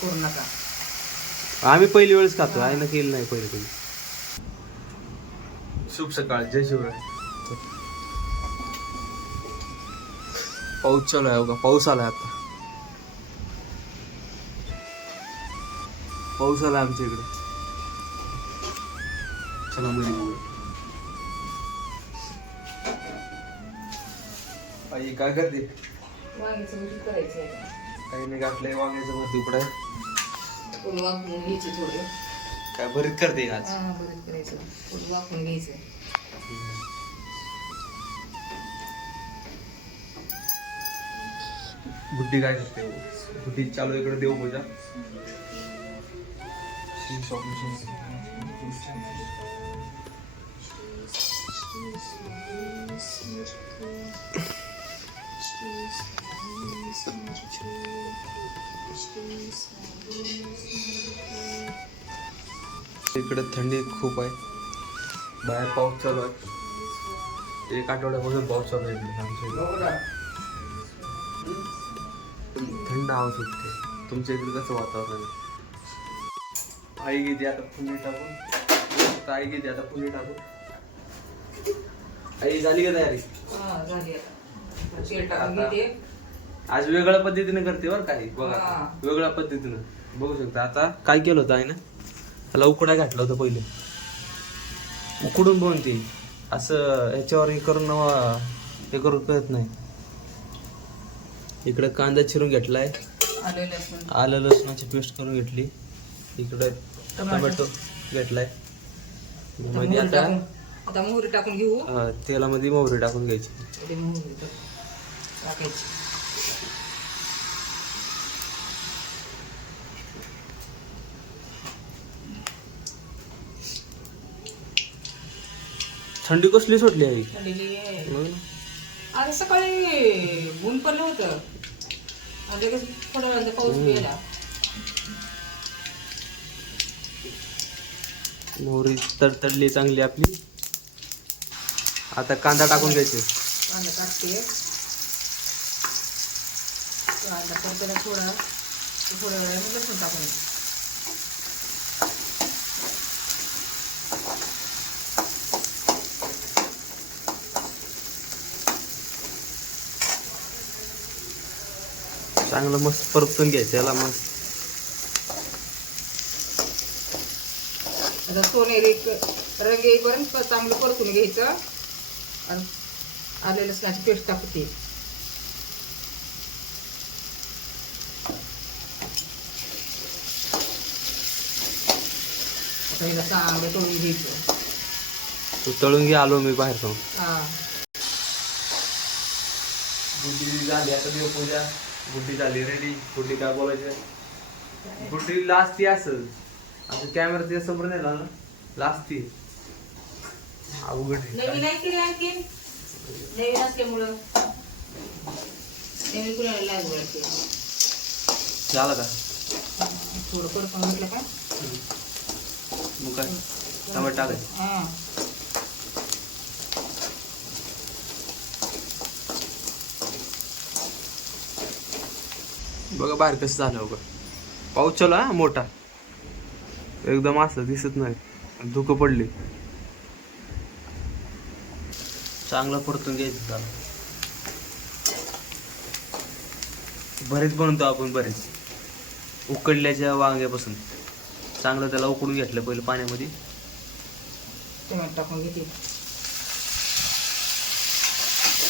करू नका. आम्ही पहिली वेळेस खातो, आईनं केलं नाही पहिले कधी. शुभ सकाळ, जय शिवराय. पाऊस चालू आहे बघा, पाऊस आलाय आता. पाऊस आला आमच्या इकडे. चला मध्ये आई काय करते? वांग्याचं भरीत करायचं आहे. काही नाही घातलंय वांग्याचं भरती उकडे. फुल वाफवून घ्यायची थोडं. काय भरीत करते आज? हा भरीत करायचं, फुल वाफवून घ्यायचं. गुड्डी काय करते? गुड्डी चालू इकडे देव पूजा. इकडे थंडी खूप आहे, बाहेर पाऊस चालू आहे. एक आठवड्यापासून पाऊस चालू आहे इकडे आमच्या इकडे. थंड हवा सुटते. तुमच्या इकडे कसं वातावरण आहे? आई घेते आता फुले टाकून. आई घेते आता फुले टाकून. आई झाली का तयारी? हा झाली आता. तेल टाकून घेते. आज वेगळ्या पद्धतीने करते बरं काही बघा, वेगळ्या पद्धतीनं बघू शकता. आता काय केलं होतं आईनं? त्याला उकडा घातलं होतं पहिले, उकडून बनते असं. ह्याच्यावर हे करून हे करून कळत नाही. इकडे कांदा चिरून घेतलाय, आलं लसणाची पेस्ट करून घेतली. इकडे टोमॅटो घेतलाय. मध्ये आता मोहरी टाकून घेऊ. तेलामध्ये मोहरी टाकून घ्यायची. मोहरी टाकायची. थंडी कसली सुटली आई? आज सकाळी ऊन पडलं होतं, आणि थोड्या वेळाचा पाऊस गेला. मोहरी तडतडली चांगली आपली. आता कांदा टाकून घ्यायचे. कांदा टाकते. कांदा परतायला थोड्या वेळाने लसूण टाकून घ्यायचं. चांगलं मस्त परतून घ्यायचं याला. मस्त सोनेरी रंग येईपर्यंत चांगलं परतून घ्यायचं. आणि आले लसणाची पेस्ट टाकते. आता हिला चांगलं तळून घ्यायचं. तू तळून घे, आलो मी बाहेर जाऊन. हा गुड्डी झाली आता देवपूजा. गुड्डी झाली रेडी. गुड्डी काय बोलायचं? गुड्डी लास्ट ती असं कॅमेरा समोर नाही ना, लास्ट ती अवघड. नवीन आहे की आणखी नवीन असल्यामुळं नवीन कुणाला लागू वाटते. झालं का? थोडं परतून म्हटलं का मग काय टमाटर टाकायचं. हा बघा बाहेर कसं झालं बघा. पाऊस चालू आहे मोठा, एकदम असं दिसत नाही. धुकं पडले. चांगलं परतून घ्यायचं. झालं भरीत बनवतो आपण. बरेच उकडल्याच्या वांग्यापासून चांगलं त्याला उकडून घेतलं पहिलं पाण्यामध्ये. टोमॅटो टाकून घेते.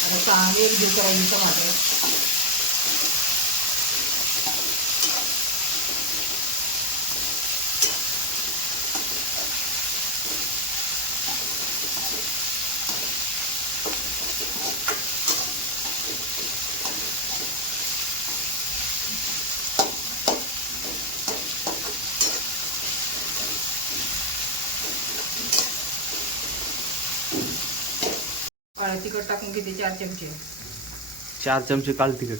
आता चांगली एक जीव करायची टमाटर. काळं तिखट टाकून घेते 4 चमचे. 4 चमचे काळं तिखट.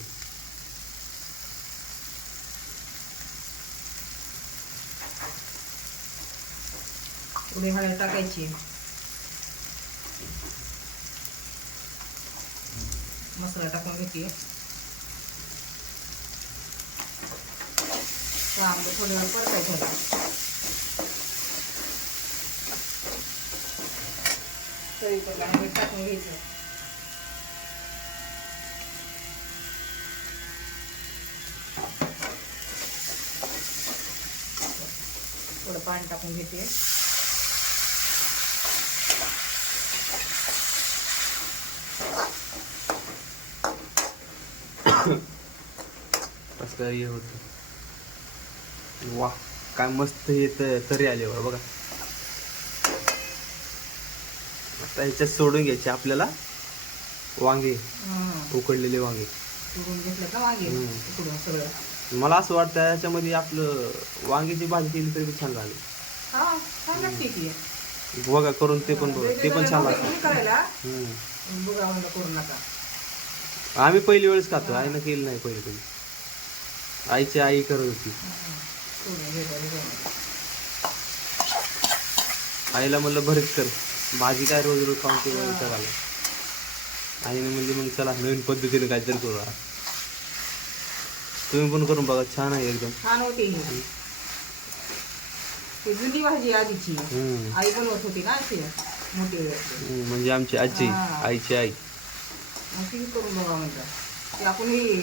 थोडी हळद टाकायची. मसाला टाकून घेते. चांगलं थोडी वेळ परतायचं ह्याला. चवीपुरता मीठ टाकून घ्यायचं. थोडं पाणी टाकून घेते. कसं हे होत. वा काय मस्त हे तरी आले बघा. आता ह्याच्यात सोडून घ्यायचे आपल्याला वांगे, उकडलेले वांगे. उकडून घेतलं का वांगे उकडून सगळं. मला असं वाटतं ह्याच्यामध्ये आपलं वांग्याची भाजी केली तरी छान लागेल. हा छान लागते ती. बघा करून ते पण बघा, ते पण छान लागतं करायला. बघा म्हणलं करू नका. आम्ही पहिली वेळेस खातो, आईनं केली नाही पहिले कधी. आईची आई करत होती. आईला म्हणलं भरीत कर, भाजी काय रोज रोज खाऊन ते विचार आला. आईने म्हणजे मग चला नवीन पद्धतीने काहीतरी करू. तुम्ही पण करून बघा, छान आहे एकदम. छान होती ही. ती जुनी भाजी आधीची आई बनवत होती ना अशी मोठी वेळ. म्हणजे आमची आजी, आईची आई. ती करून बघा म्हणतात. ते आपण ही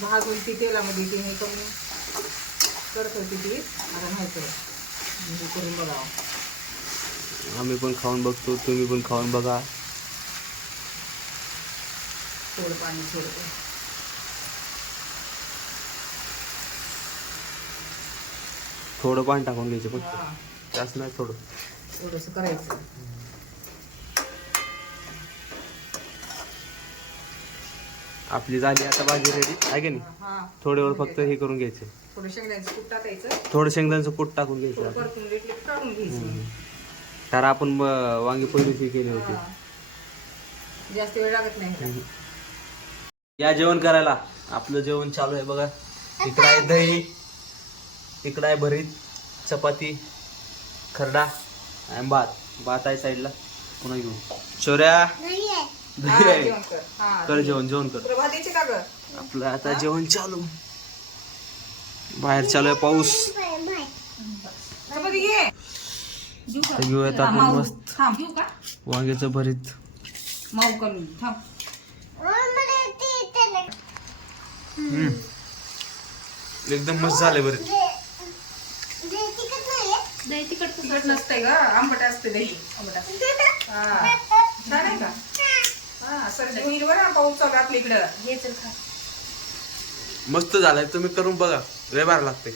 भाजून ती तेलामध्ये ती हे करून करत होती ती. आता नाही करत. करून बघा. आम्ही पण खाऊन बघतो, तुम्ही पण खाऊन बघा. थोडं पाणी सोडतो. थोडं पाणी टाकून घ्यायचं फक्त, जास्त नाही, थोडं थोडंसं करायचं. आपली झाली आता भाजी रेडी आहे की नाही. थोड्या वेळ फक्त हे करून घ्यायचं. थोडं शेंगदाण्याचं कूट टाकायचं. थोडं शेंगदाण्याचं कूट टाकून घ्यायचं. परतून घेतलं की काढून घ्यायचं. कारण आपण वांगी पहिलीच केली होती. जास्त वेळ लागत नाही. या जेवण करायला. आपलं जेवण चालू आहे बघा. इकडं आहे दही, इकडं आहे भरीत, चपाती, खरडा आणि भात आहे साईडला. पुन्हा घेऊ चोऱ्या कर जेवण कर. आपलं आता जेवण चालू. बाहेर चालू आहे पाऊस. घेऊयात आपण मस्त वांग्याचं भरीत. माऊ करून थांब. एकदम मस्त झालंय भरीत. दही तिखट नसतंय का, आंबट असते दही. आंबट असते. छान आहे का. सर्दी होईल बरं, पाऊस चालू आपल्या इकडं. हे चल खा. मस्त झालंय, तुम्ही करून बघा. लय भारी लागते.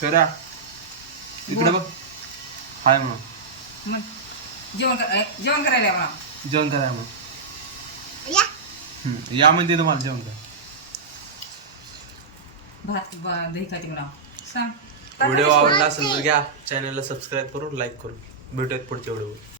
चोऱ्या इकडे बघ. हाय म्हणून मग जेवण करायला म्हणा. जेवण करायला मग या म्हणते तुम्हाला जेवण करा. भात दही खाते म्हणा. सांग. व्हिडिओ आवडला असेल तर घ्या चॅनलला सबस्क्राईब करून, लाईक करून. भेटूयात पुढच्या व्हिडिओ.